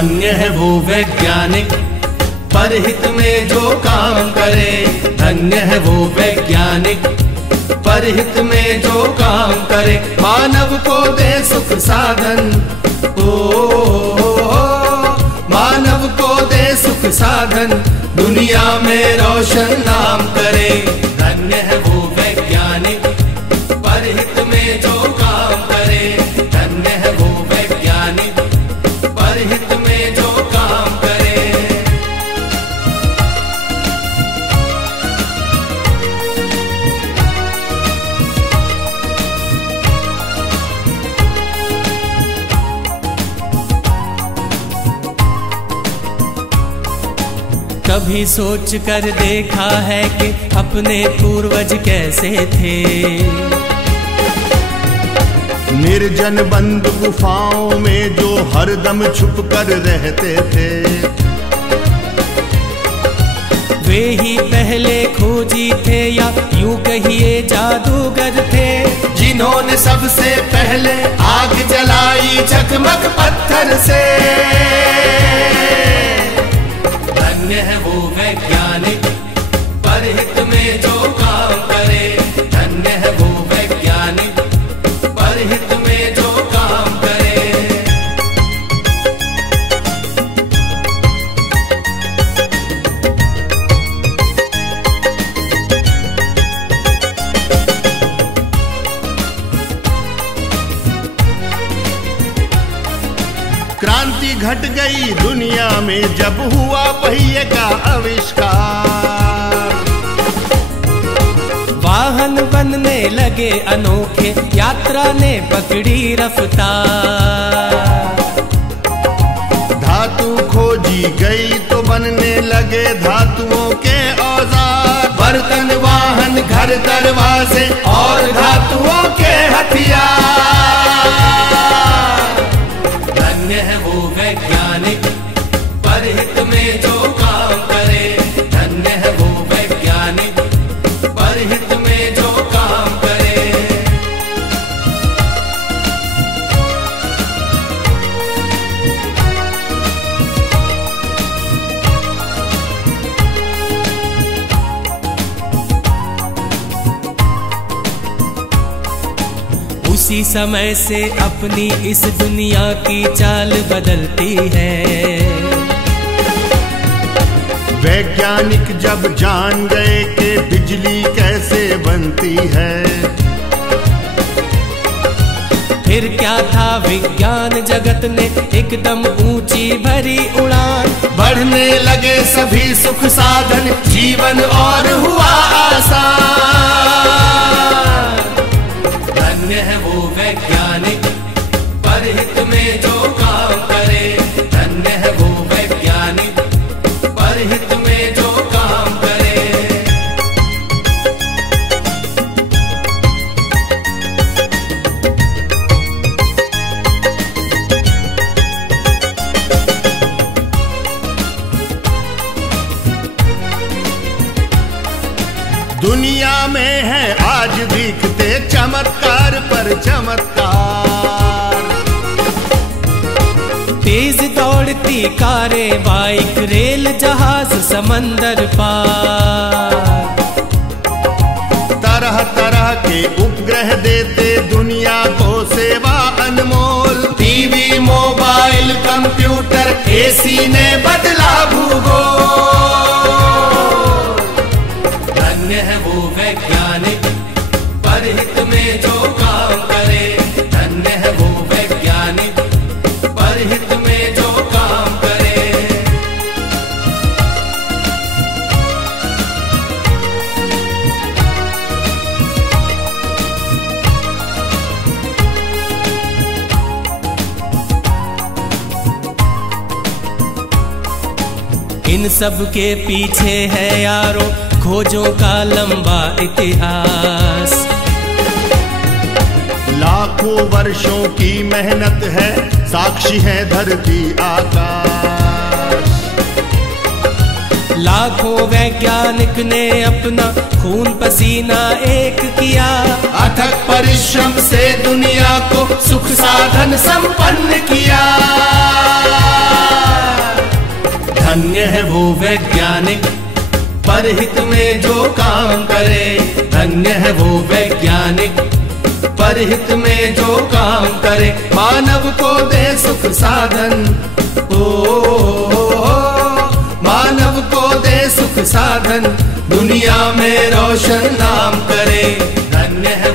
धन्य है वो वैज्ञानिक परहित में जो काम करे। धन्य है वो वैज्ञानिक परहित में जो काम करे। मानव को दे सुख साधन, ओ मानव को दे सुख साधन, दुनिया में रोशन नाम करे। धन्य है वो वैज्ञानिक परहित में जो काम करे। धन्य है वो वैज्ञानिक परहित में जो काम करे। कभी सोच कर देखा है कि अपने पूर्वज कैसे थे। निर्जन बंद गुफाओं में जो हरदम छुप कर रहते थे। वे ही पहले खोजी थे या यूं कहिए जादूगर थे, जिन्होंने सबसे पहले आग जलाई चकमक पत्थर से। धन्य है वो वैज्ञानिक परहित में जो काम करे। धन्य है वो वैज्ञानिक परहित में जो काम करे। क्रांति घट गई दुनिया में जब हुआ पहिए का आविष्कार। वाहन बनने लगे अनोखे, यात्रा ने पकड़ी रफ्तार। धातु खोजी गई तो बनने लगे धातुओं के औजार। बर्तन वाहन घर दरवाजे और धातुओं के हथियार। धन्य है वो वैज्ञानिक परहित में जो काम करे। धन्य है वो वैज्ञानिक परहित में जो काम करे। उसी समय से अपनी इस दुनिया की चाल बदलती है। वैज्ञानिक जब जान गए कि बिजली कैसे बनती है। फिर क्या था विज्ञान जगत ने एकदम ऊंची भरी उड़ान। बढ़ने लगे सभी सुख साधन, जीवन और हुआ आसान। धन्य है वो वैज्ञानिक परहित में जो काम करे। धन्य है वो वैज्ञानिक परहित में जो काम करे। दुनिया में है आज दिखते चमत्कार पर चमत्कार। तेज दौड़ती कारें, बाइक, रेल, जहाज, समंदर पार। तरह तरह के उपग्रह देते दुनिया को सेवा अनमोल। टीवी, मोबाइल, कंप्यूटर, एसी ने बदला भूगोल। धन्य है वो वैज्ञानिक परहित में जो काम करे। धन्य है वो वैज्ञानिक परहित में जो काम करे। इन सब के पीछे है यारो खोजों का लंबा इतिहास। लाखों वर्षों की मेहनत है, साक्षी है धरती आकाश। लाखों वैज्ञानिक ने अपना खून पसीना एक किया। अथक परिश्रम से दुनिया को सुख साधन संपन्न किया। धन्य है वो वैज्ञानिक परहित में जो काम करे। धन्य है वो वैज्ञानिक परहित में जो काम करे। मानव को दे सुख साधन, मानव को दे सुख साधन, दुनिया में रोशन नाम करे। धन्य है